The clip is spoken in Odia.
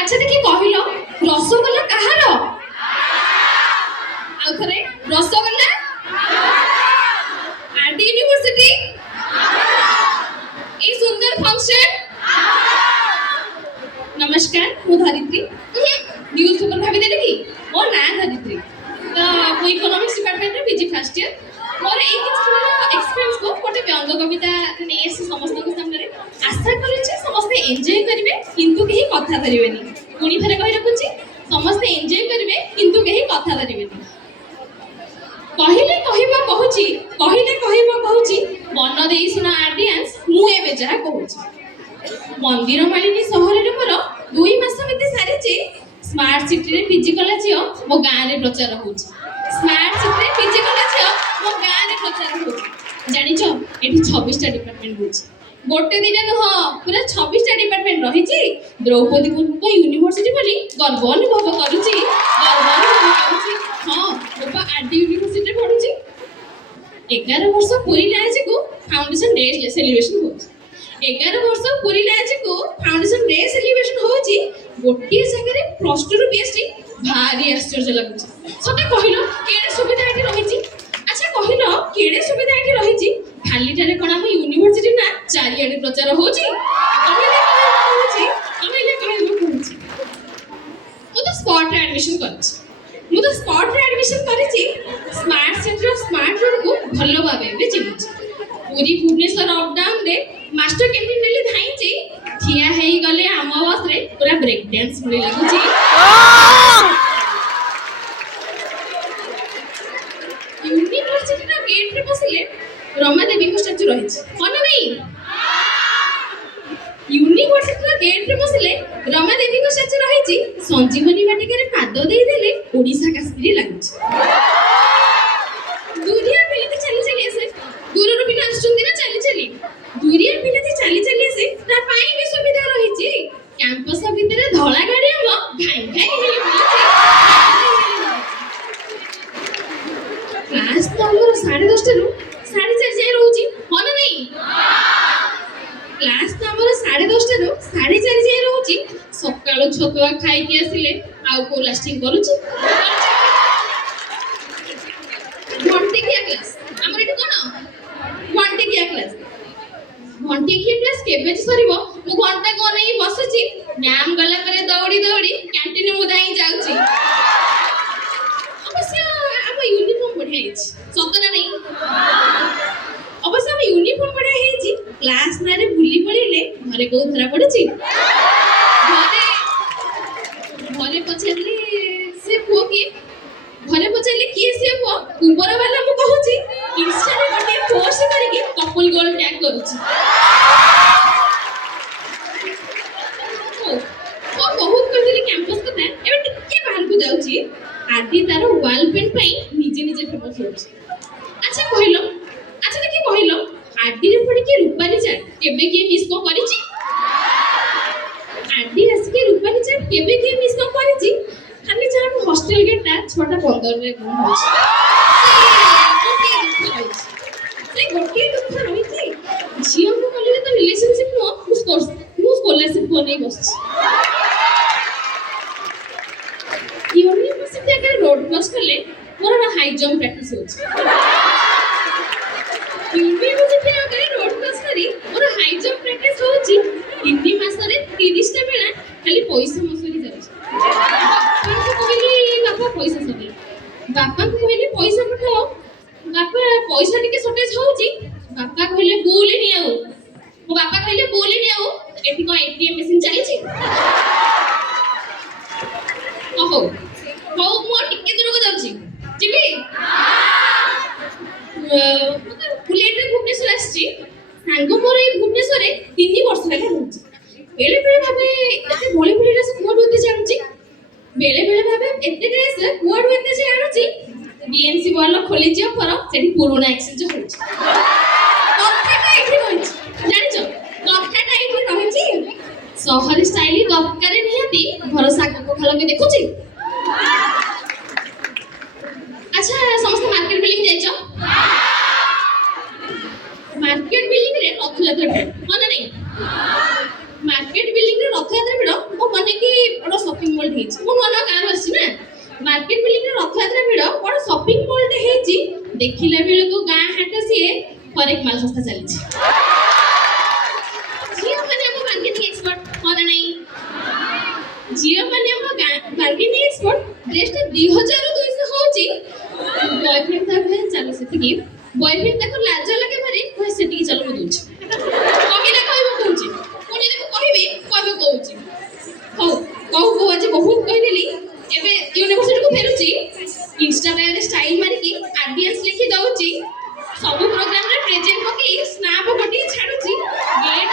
আচ্ছা দেখি কহিল রসগোল্লা কাহার? ଆଉ ଥରେ ରସଗୋଲ୍ଲା ଆରଡି ୟୁନିଭର୍ସିଟି এই সুন্দর ফাংশন। নমস্কার ମୁଁ ଧରିତ୍ରୀ ନ୍ୟୁଜ୍ পেপার ଭାବି ଦେଲି କି ମୋ ନାଁ ଧରିତ୍ରୀ ତ ମୁଁ ଇକୋନୋମିକ୍ସ ଡିପାର୍ଟମେଣ୍ଟରେ ପିଜି ଫାର୍ଷ୍ଟ ଇୟର। ମୋର ଏଇ କିଛି ଦିନର ଏକ୍ସପିରିଏନ୍ସକୁ ଗୋଟେ ବ୍ୟଙ୍ଗ କବିତା ନେଇ ଆସିଛି ସମସ୍ତଙ୍କ ସାମ୍ନାରେ। ଆଶା କରୁଛି ସମସ୍ତେ ଏନ୍ଜୟ କରିବେ କିନ୍ତୁ କେହି କଥା ଧରିବେନି। ପୁଣି ଥରେ କହି ରଖୁଛି ସମସ୍ତେ ଏନ୍ଜୟ କରିବେ କିନ୍ତୁ କେହି କଥା ଧରିବେନି। କହିଲେ କହିବ କହୁଛି କହିଲେ କହିବ କହୁଛି ମନ ଦେଇ ଶୁଣ ଆର୍ଡିଆନ୍ସ ମୁଁ ଏବେ ଯାହା କହୁଛି। ମନ୍ଦିର ମାଳିନୀ ସହରରେ ମୋର 2 ମାସ ବିତି ସାରିଛି। ସ୍ମାର୍ଟ ସିଟିରେ ପିଜି କଲା ଝିଅ ମୋ ଗାଁରେ ପ୍ରଚାର ହଉଛି। ସ୍ମାର୍ଟ ସିଟିରେ ପିଜି କଲା ଝିଅ ମୋ ଗାଁରେ ପ୍ରଚାର ହଉଛି। ଜାଣିଛ ଏଠି 26ଟା ଡିପାର୍ଟମେଣ୍ଟ ହଉଛି। ଗୋଟେ ଦିଟା ନୁହଁ ପୁରା 26ଟା ଡିପାର୍ଟମେଣ୍ଟ ରହିଛି। ଦ୍ରୌପଦୀ ମୁର୍ମୁ ୟୁନିଭର୍ସିଟି ବୋଲି ଗର୍ବ ଅନୁଭବ କରୁଛି। ହଁ ମୋ ପା ଆରଡି ୟୁନିଭର୍ସିଟିରେ ପଢୁଛି। 11 ବର୍ଷ ପୁରିଲା ଆଜିକୁ ଫାଉଣ୍ଡେସନ ଡେ ସେଲିବ୍ରେସନ ହଉଛି। 11 ବର୍ଷ ପୁରିଲା ଆଜିକୁ ଫାଉଣ୍ଡେସନ ଡେ ସେଲିବ୍ରେସନ ହଉଛି। ଗୋଟିଏ ଜାଗାରେ ପ୍ଲସ୍ ଟୁ ରୁ ପିଏଚଡି ଭାରି ଆଶ୍ଚର୍ଯ୍ୟ ଲାଗୁଛି। ସତେ କହିଲ କେଡ଼େ ସୁବିଧା ଏଠି ରହିଛି? ଆଚ୍ଛା କହିଲ କେଡ଼େ ସୁବିଧା ଏଠି ରହିଛି? ଖାଲିଟାରେ କଣ ଆମ ୟୁନିଭର୍ସିଟି ନା ଚାରିଆଡେ ପ୍ରଚାର ହଉଛି? କହିଲେ କହୁଛି ମୁଁ ତ ସ୍ପଟରେ ଆଡମିସନ କରିଛି। ସ୍ମାର୍ଟ ସିଟିର ସ୍ମାର୍ଟ ରୋଡକୁ ଭଲ ଭାବେ ଏବେ ଚିହ୍ନିଛି। ପୁରୀ ଭୁବନେଶ୍ୱର ଅପଡାଉନରେ ମାଷ୍ଟର କ୍ୟାଣ୍ଟିନ ନେଲେ ଧାଇଁଛି। ଠିଆ ହେଇଗଲେ ଆମ ବସରେ ପୁରା ବ୍ରେକ୍ ଡ୍ୟାନ୍ସ ଭଳି ଲାଗୁଛି। ୟୁନିଭର୍ସିଟିର ଗେଟରେ ବସିଲେ ରମାଦେବୀଙ୍କ ଷ୍ଟାଚୁ ରହିଛି ମନେ ନାହିଁ? ୟୁନିଭର୍ସିଟିର ଗେଟରେ ବସିଲେ ରମାଦେବୀଙ୍କ ଷ୍ଟାଚୁ ରହିଛି। ସଞ୍ଜୀବନୀ ବାଟିକାରେ ପାଦ ଦେଇଦେଲେ ଓଡ଼ିଶା କାଶ୍ମୀର ଲାଗୁଛି। ଦୁରିଆ ପିଲାଟି ଚାଲି ଚାଲି ଆସେ। ଦୂରରୁ ପିଲା ଆସୁଛନ୍ତି ନା ଚାଲି ଚାଲି। ଦୁରିଆ ପିଲାଟି ଚାଲି ଚାଲି ଆସେ ତା ପାଇଁ ବି ସୁବିଧା ରହିଛି। କ୍ୟାମ୍ପସ ଭିତରେ ଧଳା ଗାଡ଼ି ଆମ ଘାଇ ଘାଇ ହେଇ ବୁଲୁଛି। କ୍ଲାସ୍ ତ ଆମର 10:30ରୁ 4:30 ଯାଏ ରହୁଛି ମନେ ନାହିଁ? କ୍ଲାସ୍ ତ ଆମର 10:30ରୁ 4:30 ଯାଏ ରହୁଛି। ସକାଳୁ ଛତୁଆ ଖାଇକି ଆସିଲେ ଆଉ କୋଉ ଲାଷ୍ଟିଂ କରୁଛି? ଘଣ୍ଟିକିଆ କ୍ଲାସ୍ ଆମର ଏଠି କଣ? ଘଣ୍ଟିକିଆ କ୍ଲାସ୍ କେବେ ସରିବ? ମୁଁ ଘଣ୍ଟାକୁ ଅନେଇ ବସୁଛି। ମ୍ୟାମ୍ ଗଲା ପରେ ଦୌଡ଼ି ଦୌଡ଼ି କ୍ୟାଣ୍ଟିନ ମୁଁ ଧାଇଁ ଯାଉଛି। ଅବଶ୍ୟ ଆମ ୟୁନିଫର୍ମ ବଢ଼ିଆ ହେଇଛି ସତ ନା ନାହିଁ? କ୍ଲାସ୍ ନାଁରେ ବୁଲି ପଳେଇଲେ ଘରେ କୋଉ ଧରା ପଡୁଛି? ଘରେ ପଚାରିଲେ ସେ ପୁଅ କିଏ? ଘରେ ପଚାରିଲେ କିଏ ସେ ପୁଅ? ଉପର ବାଲା ମୁଁ କହୁଛି ଇନଷ୍ଟାରେ ଗୋଟେ ପୋଷ୍ଟ କରିକି କପଲ ଗୋଲ ଟ୍ୟାଗ କରୁଛି। ବହୁତ କହିଥିଲି କ୍ୟାମ୍ପସ କଥା, ଏବେ ଟିକେ ବାହାରକୁ ଯାଉଛି। ଆରଡି ତାର ୱାଲ ପେଣ୍ଟ ପାଇଁ ନିଜେ ନିଜେ ଫେମସ୍ ହଉଛି। ଆଚ୍ଛା ଦେଖି କହିଲ ଆରଡିରେ ପଡ଼ିକି ରୂପାଲି ଚାଟ କେବେ କିଏ ମିସ୍ କଣ କରିଛି? ଆରଡି ଆସିକି ରୂପାଲି ଚାଟ କେବେ କିଏ ମିସ୍ କଣ କରିଛି? ଖାଲି ଯାହା ହଷ୍ଟେଲ ଗେଟଟା 6:15ରେ ବନ୍ଦ ହଉଛି। ସେ ଗୋଟିଏ ଦୁଃଖ ରହିଛି। ଝିଅଙ୍କ କଲେଜରେ ତ ରିଲେସନସିପ୍ ନୁହଁ, ମୁଁ ସ୍କଲାରସିପ୍ ବନେଇ ବସିଛି। ୟୁନିଭର୍ସିଟି ଆଗରେ ରୋଡ କ୍ରସ୍ କଲେ ମୋର ହାଇ ଜମ୍ପ ପ୍ରାକ୍ଟିସ୍ ହଉଛି। ୟୁନିଭର୍ସିଟି ଆଗରେ ରୋଡ କ୍ରସ୍ କରି ମୋର ହାଇ ଜମ୍ପ ପ୍ରାକ୍ଟିସ୍ ହଉଛି। 3 ମାସରେ 30ଟା ବେଳା ଖାଲି ପଇସା ମସୁରୀ ଯାଉଛି। ବାପାଙ୍କୁ କହିଲି ବାପା ପଇସା ସରିଲା। ବାପାଙ୍କୁ କହିଲି ପଇସା ପଠାଅ। ବାପା ପଇସା ଟିକେ ସର୍ଟେଜ ହଉଛି। ବାପା କହିଲେ ବୁଲିନି ଆଉ। ମୋ ବାପା କହିଲେ ବୁଲିନି ଆଉ, ଏଠି କଣ ଏଟିଏମ୍ ମେସିନ୍ ଚାଲିଛି? ହଉ ମୁଁ ଟିକେ ଦୂରକୁ ଯାଉଛି, ଯିବି। ବୁଲେଟରେ ଭୁବନେଶ୍ୱର ଆସିଛି। ସାଙ୍ଗ ମୋର ଏଇ ଭୁବନେଶ୍ୱରରେ 3 ବର୍ଷ ହେଲା ରହୁଛି। ବେଳେ ବେଳେ ଭାବେ ଏତେ ଭଳି ଭଳି ଡ୍ରେସ୍ କୁଆଡୁ ଏତେ ଜାଣୁଛି? ବେଳେ ବେଳେ ଭାବେ ଏତେ ଡ୍ରେସ୍ କୁଆଡୁ ଏତେ ଯେ ଆଣୁଛି? ବିଏମସି ବଲ ଖୋଲିଛି ଅଫର, ସେଠି ପୁରୁଣା ଏକ୍ସଚେଞ୍ଜ ହଉଛି। କଥାଟା ଏଇଠି ରହିଛି, ଜାଣିଛ କଥାଟା ଏଇଠି ରହିଛି। ସହରୀ ଷ୍ଟାଇଲ ଦରକାର ନିହାତି, ଘର ଶାଗ ପଖାଳ କିଏ ଦେଖୁଛି? ଆଚ୍ଛା ସମସ୍ତେ ମାର୍କେଟ ବିଲ୍ଡିଂ ଯାଇଛ? ମାର୍କେଟ ବିଲ୍ଡିଂରେ ରଥଯାତ୍ରା ଭିଡ଼ ମନେ ନାହିଁ? ମାର୍କେଟ ବିଲ୍ଡିଂରେ ରଥଯାତ୍ରା ଭିଡ଼ ମୋ ମନେ କି ଦେଖିଲା ବେଳକୁ ଗାଁ ହାଟ ସିଏ ଫରେକ୍ ମାଲ ଶସ୍ତା ଚାଲିଛି। ଝିଅ ମାନେ ଆମ ମାର୍କେଟିଂ ଏକ୍ସପର୍ଟ ହଁ ନା ନାହିଁ? ଝିଅ ମାନେ ଆମ ବାର୍ଗେନିଂ ଏକ୍ସପର୍ଟ। ଡ୍ରେସଟା 2200 ହଉଛି, ବୟଫ୍ରେଣ୍ଡ ତା କହେ ଚାଲ ସେତିକି। ବୟଫ୍ରେଣ୍ଡ ତାକୁ ଲାଜ ଲାଗେ ଭାରି, କହେ ସେତିକି ଚାଲ ମୁଁ ଦଉଛି। କହିଲେ କହିବ କହୁଛି, ପୁଣି ଯଦି ମୁଁ କହିବି କହିବ କହୁଛି। ହଉ କହୁ କହୁ ଆଜି ବହୁତ କହିଦେଲି। ଏବେ ୟୁନିଭର୍ସିଟିକୁ ଫେରୁଛି, ଇନଷ୍ଟା ବାୟୋରେ ଷ୍ଟାଇଲ ମାରିକି ଆଡିଆନ୍ସ ଲେଖି ଦଉଛି, ସବୁ ପ୍ରୋଗ୍ରାମରେ ପ୍ରେଜେଣ୍ଟ ପକେଇ ସ୍ନାପ ଗୋଟିଏ ଛାଡୁଛି। ଗେଟ୍